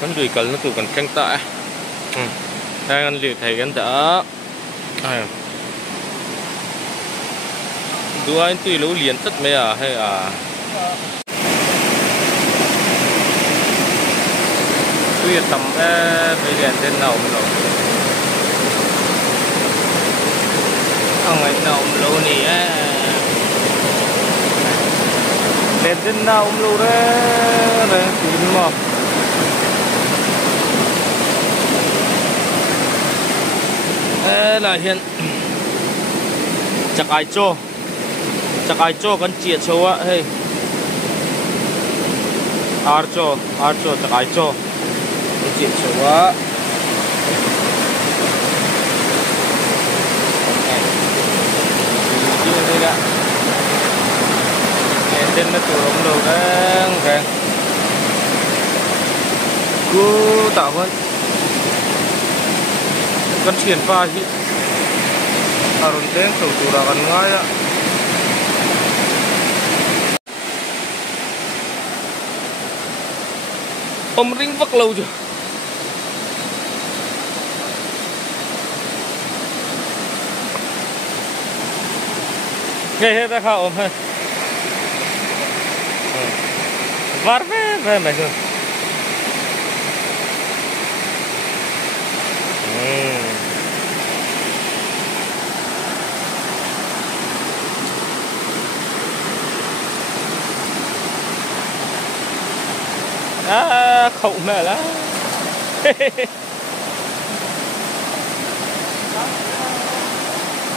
con đùi cần nó tụ cần canh tại đây con liều thầyกันđỡ đua anh tùy lũ liền tất mấy à hay à tùy tầm mấy liền trên nào rồi ngày nào lâu nè lên trên nào lâu đấy này tìm mà là hiện chắc ai cho con chia cho á hey archo chắc ai cho con chia cho á đây đã trên nó tụi ông đầu đó kìa cứ tạo hơn con chuyển pha hi arun teng tụ tụ ra kan ngai á ông ring vắc lâu chưa nghe hết ra khao ông ha var về mày rồi khẩu mẹ lá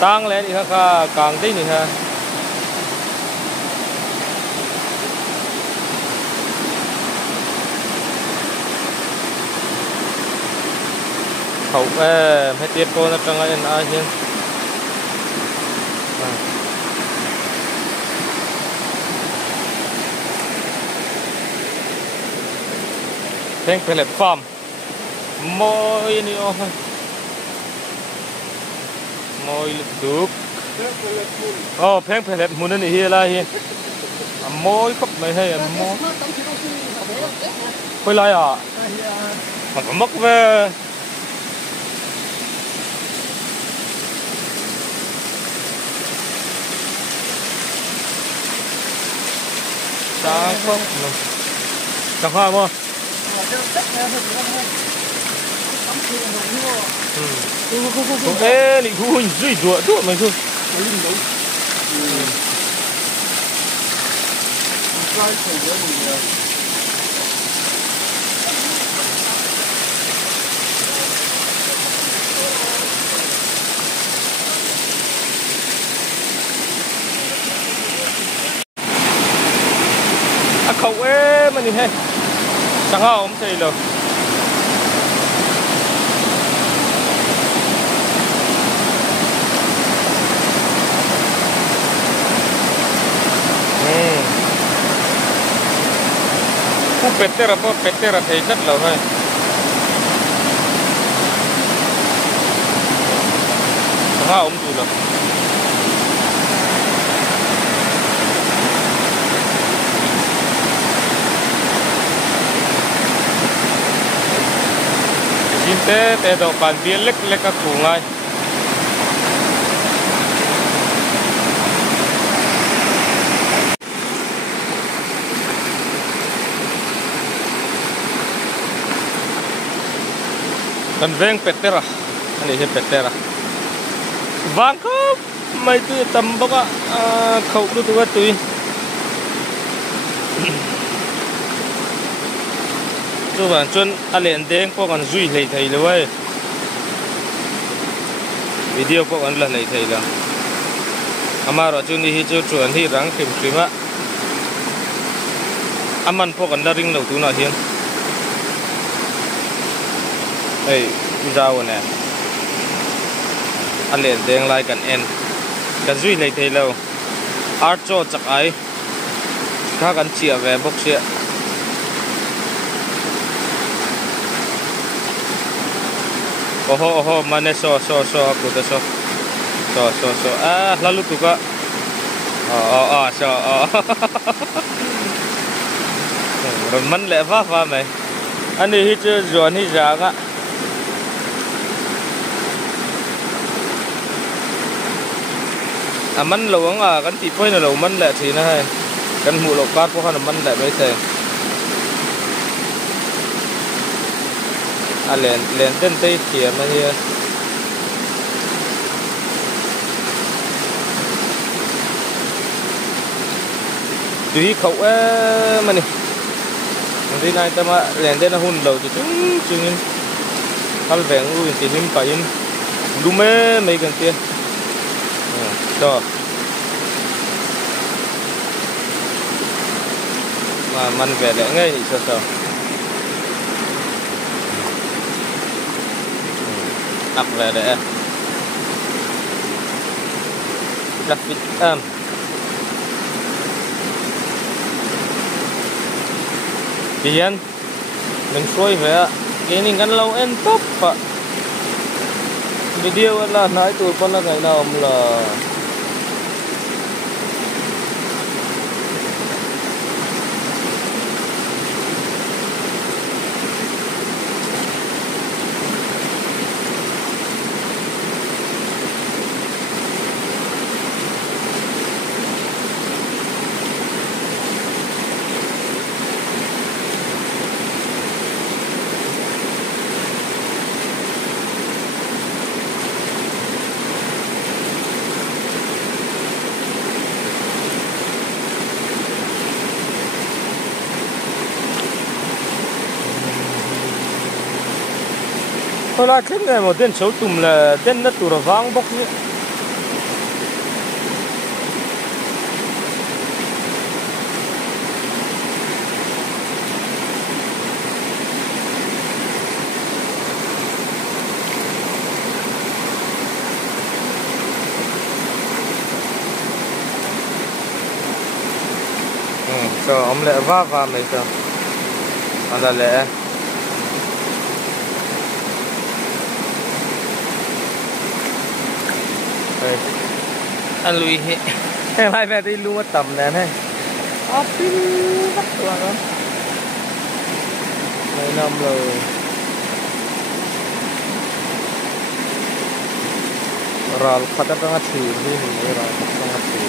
tăng lên đi ha càng tí nữa ha khẩu hết tiết cô nó trong ai ai chứ Peng pellet farm moi ni oh moi duk oh peng pellet mun ni hi la hi moi khop mai hay moi khoi lai à mà có mất về sáng không chẳng hoa không ê, lì thu hình duy rùa đuổi mày thôi. À khẩu ê mà nhìn hay, chẳng hao ông thầy rồi. Petera thấy rất là hay. Chẳng hao ông thầy rồi. Te do pan biel lek ka kungai kan veng petera ani he petera wang ko mai tu tamboka khau du tu tui tu ban chun alen deng ko kan zui lei thei lewai video ko kan la lei thei la amaro chu ni hi chu chuan hi rang khim khima aman po kan la ring lo tu na hian ei jaw ne alen deng lai kan en kan zui lei thei lo art cho chak ai kha kan chia ve bok sia oh mana so aku dah so lalu tu kak so remen lek apa mày anh đi hít ruộng hít rạng á mình lâu à cái tí phơi là lâu mình lại thì này cái mũ lộc cát của hắn mình lại mấy thế lên lên tên tây thiệt mà hier tùy khẩu mà này đi này ta mà lên tên là hun đầu thì chừng hal vẹn luôn thì mình phải đúng mấy cái tiền đó mà mình về lại ngay thì sao ập về để đặt vịt tiền mình xuôi về cái này ngắn lâu em top ạ video là nói tụi con là ngày nào là thôi là cái này một tên xấu tùm là tên nó tụi nó vang bốc nhé cho ông lại va mấy cho anh là lẽ anh lui em hai về đi luôn tầm này này pin bắt rồi đó mấy năm rồi ral khata tengah sih ini ral tengah sih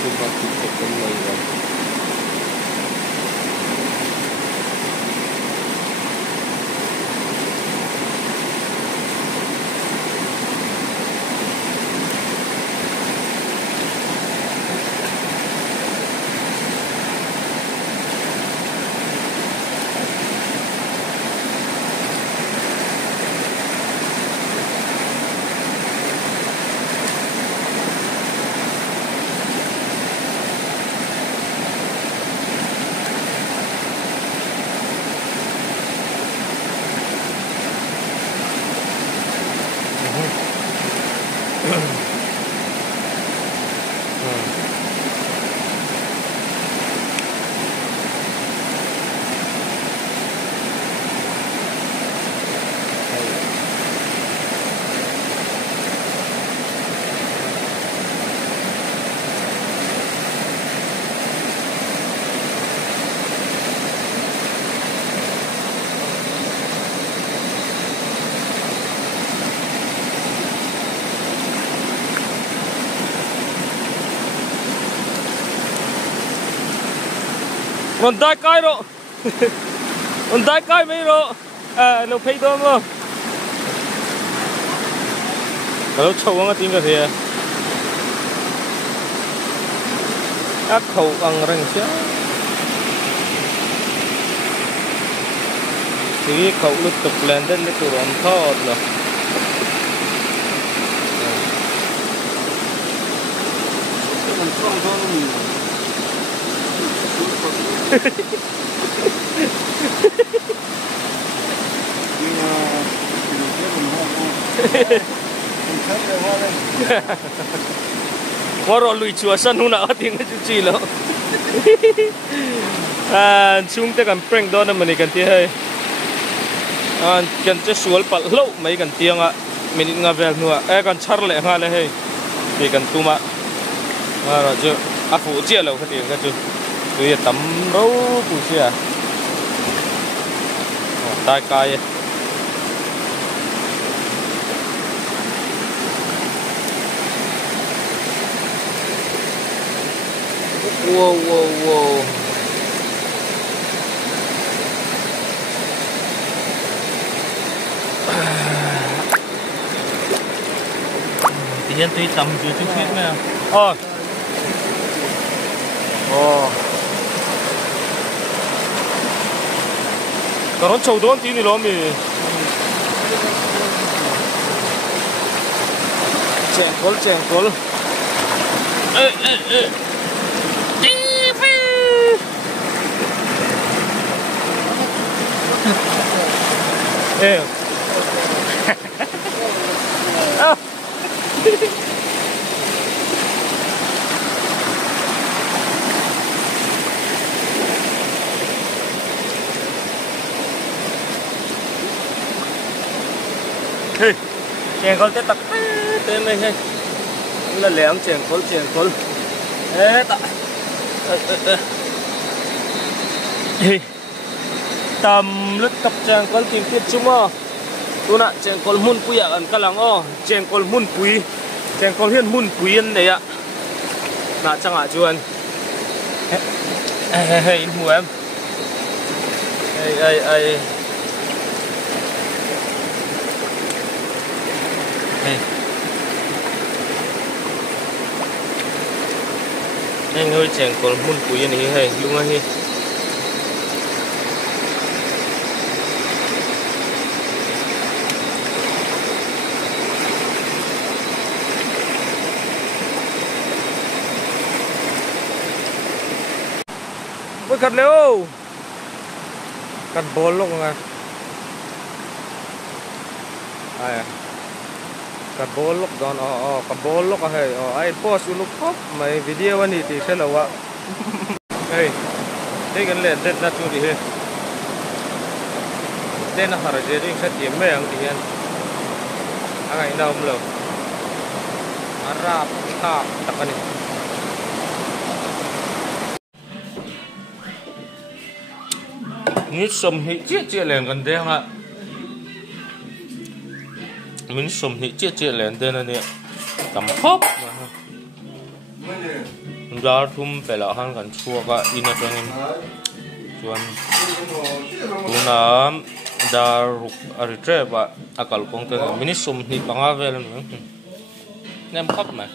cuma kita kembali kan còn tay cái rồi còn tay cái mấy rồi nó thấy đó không nó trâu nó tiếng cái gì ác khẩu bằng răng chứ thì khẩu lúc tục lên đến cái tủ ẩm thọt rồi Ngoro lui chùa sân hú nào tiếng cái chú lo chúng ta cần prank đó là mình cần tiếng hơi cần cho suối bật lâu mấy cần tiếng ạ mình ngà về nữa còn char lại nga lại hay thì cần tu mà rồi chứ phụ chia lâu cái tiếng cái chú tụi tắm râu phụ chia tai cay wow wow wow thì hiện tuy tầm chưa chút hết nè 그런 저도 뛰니 럼이 쟁골 예. 아. Hey, chèn con tết tặc tên này hay là lẻm chèn con ê tạ tầm lứt tập chèn con tìm tiếp chung à tôi nè chèn con mun quý à ăn cá lăng o chèn con mun quý chèn con hiên mun quý anh đấy ạ nè chẳng ạ chuan hey mua em hey anh ơi chèn còn mun quý này hay luôn hay với cắt leo cắt bol luôn à cắt bol lúc don cắt bol lúc hay ai post lúc khóc mấy video anh thì sẽ là what hey đây cái lên đây là chú đi hết đây là hàng gì đấy sẽ tiệm mấy hàng thì anh ấy đâu không lâu Arab tak tak này nít sầm hị chia lên gần đây ạ mình sum hị chia lên đây này tầm hop ra thum phải là hàng gần chua cả in ở trong em chuan tu nam da ruk aritre ba akal kong te mình sum hị banga vel nem hop mà